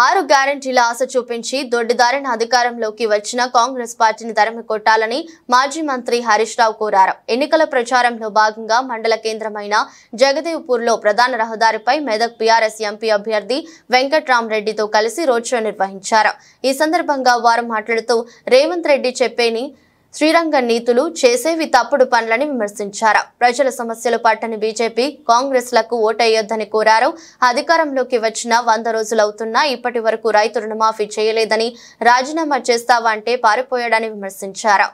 6 గ్యారెంటీల ఆశ చూపించి దొడ్డిదారిన అధికారంలోకి వచ్చిన కాంగ్రెస్ పార్టీని తరిమి కొట్టాలని మాజీ మంత్రి హరీష్ రావు కోరారు. ఎన్నికల ప్రచారంలో భాగంగా మండల కేంద్రమైన జగదేవ్పూర్లో ప్రధాన రహదారిపై మెదక్ పీఆర్ఎస్ ఎంపీ అభ్యర్థి వెంకట్రామరెడ్డితో కలిసి రోడ్ షో నిర్వహించారు. ఈ సందర్భంగా వారు మాట్లాడుతూ రేవంత్ రెడ్డి చెప్పేని శ్రీరంగ నీతులు చేసేవి తప్పుడు పనులని విమర్శించారు. ప్రజల సమస్యలు పట్టని బీజేపీ కాంగ్రెస్లకు ఓటేయొద్దని కోరారు. అధికారంలోకి వచ్చిన 100 రోజులవుతున్నా ఇప్పటి వరకు రైతు రుణమాఫీ చేయలేదని, రాజీనామా చేస్తావా అంటే పారిపోయాడని విమర్శించారు.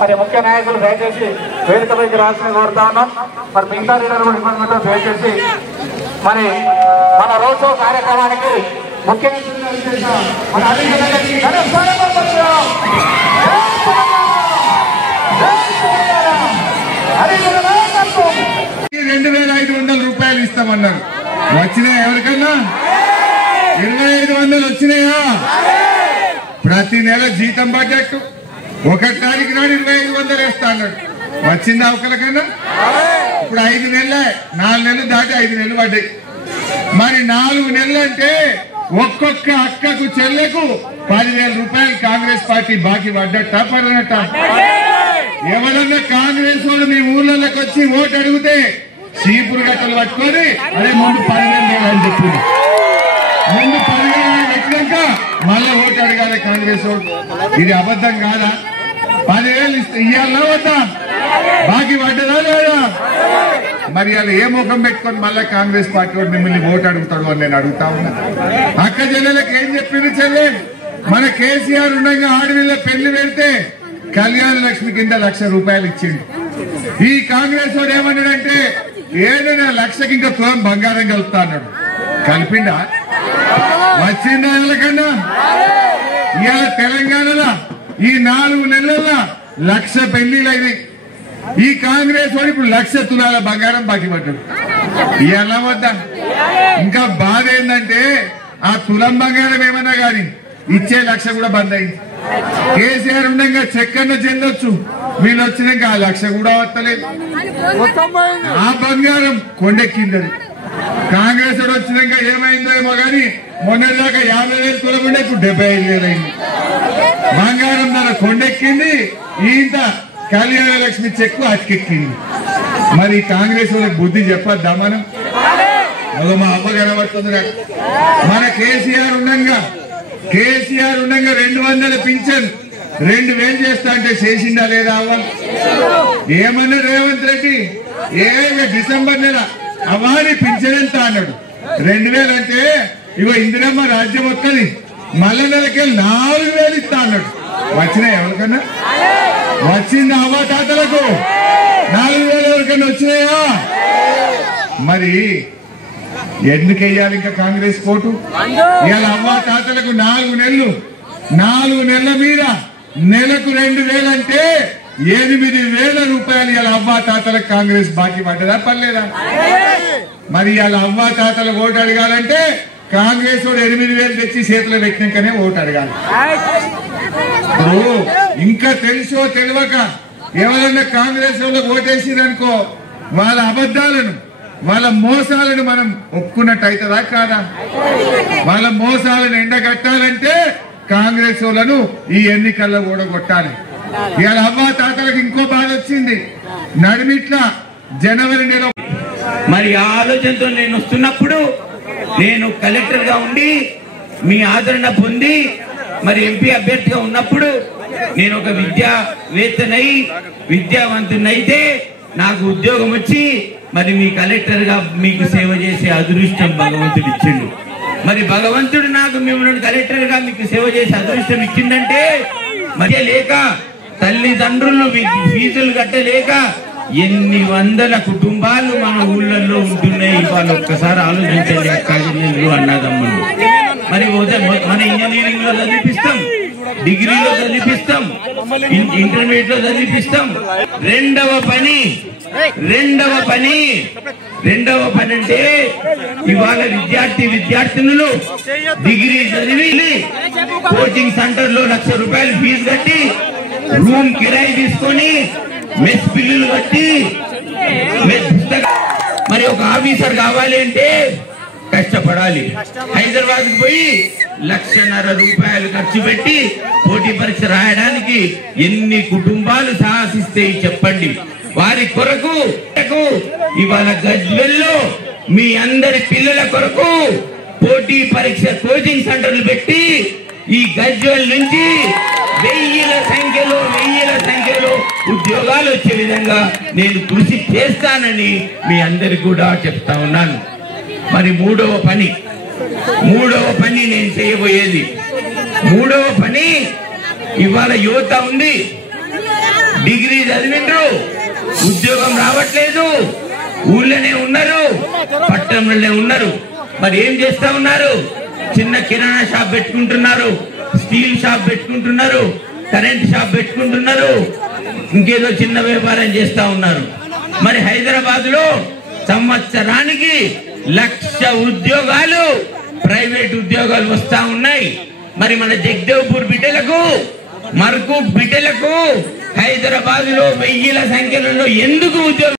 మరి ముఖ్య నాయకులు దయచేసి వేదికపైకి రాసిన కోరుతా ఉన్నాం. మరి మిగతా దయచేసి మరి మన రోడ్ షో కార్యక్రమానికి ముఖ్య మన 2500 రూపాయలు ఇస్తామన్నారు. వచ్చినాయా? ఎవరికన్నా 2500 వచ్చినాయా? ప్రతి నెల జీతం బడ్జెట్ 1 తారీఖు నాడు 2500 వేస్తా అన్నాడు. వచ్చిందా ఒకరికన్నా? ఇప్పుడు 5 నెలలే, 4 నెలలు దాటి 5 నెలలు పడ్డాయి. మరి 4 నెలలు అంటే ఒక్కొక్క అక్కకు చెల్లెకు 10,000 రూపాయలు కాంగ్రెస్ పార్టీ బాకీ పడ్డట్ట పడినట్ట? ఎవరన్నా కాంగ్రెస్ వాళ్ళు మీ ఊర్లలోకి వచ్చి ఓటు అడిగితే చీపురు గట్టలు పట్టుకొని అదే ముందు 10,000 అని చెప్పింది. ముందు 10,000 పెట్టినాక మళ్ళా ఓటు అడగాలి కాంగ్రెస్ వాళ్ళు. ఇది అబద్ధం కాదా? 10,000 ఇస్తే ఇయ్యాలా వద్దా? బాకీ పడ్డదా లేదా? మరి అలా ఏ ముఖం పెట్టుకొని మళ్ళీ కాంగ్రెస్ పార్టీ వాడు మిమ్మల్ని ఓటు అడుగుతాడు అని నేను అడుగుతా ఉన్నా. అక్క చెల్లెలకు ఏం చెప్పింది చెల్లె? మన కేసీఆర్ ఉండగా ఆడవిల్ల పెళ్లి పెడితే కళ్యాణ లక్ష్మి కింద 1,00,000 రూపాయలు ఇచ్చిండు. ఈ కాంగ్రెస్ వాడు ఏమన్నాడంటే ఏదైనా 1,00,000కి ఇంకా తులం బంగారం కలుపుతా అన్నాడు. కలిపిండా? వచ్చిందా? ఎవరికన్నా ఇవాళ తెలంగాణలో ఈ 4 నెలల్లో 1,00,000 పెళ్లిలు అయినాయి. ఈ కాంగ్రెస్ వాడు ఇప్పుడు 1,00,000 తులాల బంగారం బాకీ పడ్డాడు. ఇవాళ వద్దా? ఇంకా బాధ ఏంటంటే ఆ తులం బంగారం ఏమన్నా కానీ ఇచ్చే 1,00,000 కూడా బంద్ అయింది. కేసీఆర్ ఉండగా చెక్కన్న చెందొచ్చు, వీళ్ళు వచ్చినాక ఆ 1,00,000 కూడా వస్తలేదు. ఆ బంగారం కొండెక్కింది. కాంగ్రెస్ వాడు వచ్చినాక ఏమైందో ఏమో కానీ మొన్నటిదాకా 50,000 తులం ఉండే ఇప్పుడు 75,000 అయింది. బంగారం ధర కొండెక్కింది. ఇంత కళ్యాణ లక్ష్మి చెక్కు అతికెక్కింది. మరి కాంగ్రెస్ వాళ్ళకి బుద్ధి చెప్పద్దా మనం? మా అవ్వ కనబడుతుంది. మన కేసీఆర్ ఉండగా 200 పింఛన్ 2,000 చేస్తా అంటే చేసిందా లేదా? అవ్వాలి ఏమన్నా రేవంత్ రెడ్డి డిసెంబర్ నెల అవ్వాలి పింఛన్ ఎంత అన్నాడు. 2,000 అంటే ఇగో ఇందిరమ్మ రాజ్యం వస్తుంది, మళ్ళా నెలకెళ్ళి 4,000 ఇస్తా అన్నాడు. వచ్చినాయి ఎవరికన్నా? వచ్చింది అవ్వ తాతలకు 4,000 ఎవరికన్నా వచ్చినాయా? మరి ఎందుకు వేయాలి ఇంకా కాంగ్రెస్ కోటు? ఇవాళ అవ్వ తాతలకు 4 నెలల మీద నెలకు 2,000 అంటే 8,000 రూపాయలు ఇవాళ అవ్వ తాతలకు కాంగ్రెస్ బాకీ పడ్డదా పర్లేదా? మరి ఇవాళ అవ్వ తాతల ఓటు అడగాలంటే కాంగ్రెస్ వాడు 8,000 తెచ్చి చేతిలో పెట్టినాకనే ఓటు అడగాలి. ఇప్పుడు ఇంకా తెలుసో తెలియక ఎవరన్నా కాంగ్రెస్ వాళ్ళకి ఓటేసిరనుకో వాళ్ళ అబద్ధాలను వాళ్ళ మోసాలను మనం ఒప్పుకున్నట్టు అవుతుందా కాదా? వాళ్ళ మోసాలను ఎండగట్టాలంటే కాంగ్రెస్ వాళ్ళను ఈ ఎన్నికల్లో ఓడగొట్టాలి. ఇవాళ అవ్వ తాతలకు ఇంకో బాధ వచ్చింది. నడిమిట్ల జనవరి నెల మరి ఆ ఆలోచనతో నేను వస్తున్నప్పుడు నేను కలెక్టర్ గా ఉండి మీ ఆదరణ పొంది మరి ఎంపీ అభ్యర్థిగా ఉన్నప్పుడు నేను ఒక విద్యావేత్తనై విద్యావంతునైతే నాకు ఉద్యోగం వచ్చి మరి మీ కలెక్టర్ గా మీకు సేవ చేసే అదృష్టం భగవంతుడు ఇచ్చిండు. మరి భగవంతుడు నాకు మిమ్మల్ని కలెక్టర్ గా మీకు సేవ చేసే అదృష్టం ఇచ్చిందంటే మరి లేక తల్లిదండ్రులు ఫీజులు కట్టలేక ఎన్ని వందల కుటుంబాలు మన ఊళ్ళల్లో ఉంటున్నాయి. వాళ్ళు ఒక్కసారి ఆలోచించండి అక్కలు అన్నదమ్ములు. మరి మన ఇంజనీరింగ్ లో చదివిపిస్తాం, డిగ్రీలో చదివిపిస్తాం, ఇంటర్మీడియట్ లో చదివిపిస్తాం. రెండవ పని అంటే ఇవాళ విద్యార్థినులు డిగ్రీ చదివి కోచింగ్ సెంటర్ లో 1,00,000 రూపాయలు ఫీజు కట్టి రూమ్ కిరాయి తీసుకొని మెస్ బిల్లులు కట్టి మరి ఒక ఆఫీసర్ కావాలి అంటే కష్టపడాలి. హైదరాబాద్ పోయి 1,50,000 రూపాయలు ఖర్చు పెట్టి పోటీ పరీక్ష రాయడానికి ఎన్ని కుటుంబాలు సాహసిస్తాయి చెప్పండి. వారి కొరకు ఇవాళ గజ్వెల్లో మీ అందరి పిల్లల కొరకు పోటీ పరీక్ష కోచింగ్ సెంటర్లు పెట్టి ఈ గజ్వెల్ నుంచి వెయ్యిల సంఖ్యలో ఉద్యోగాలు వచ్చే విధంగా నేను కృషి చేస్తానని మీ అందరికి కూడా చెప్తా ఉన్నాను. మరి మూడవ పని నేను చేయబోయేది ఇవాళ యువత ఉంది, డిగ్రీ చదివిండ్రు, ఉద్యోగం రావట్లేదు, ఊళ్ళోనే ఉన్నారు, పట్టణంలోనే ఉన్నారు. మరి ఏం చేస్తా ఉన్నారు? చిన్న కిరాణా షాప్ పెట్టుకుంటున్నారు, స్టీల్ షాప్ పెట్టుకుంటున్నారు, కరెంట్ షాప్ పెట్టుకుంటున్నారు, ఇంకేదో చిన్న వ్యాపారం చేస్తా ఉన్నారు. మరి హైదరాబాద్ లో సంవత్సరానికి 1,00,000 ఉద్యోగాలు, ప్రైవేట్ ఉద్యోగాలు వస్తా ఉన్నాయి. మరి మన జగదేవ్పూర్ బిడ్డలకు, మర్కూక్ బిడ్డలకు హైదరాబాద్ లో వెయ్యిల సంఖ్యలో ఎందుకు ఉద్యోగం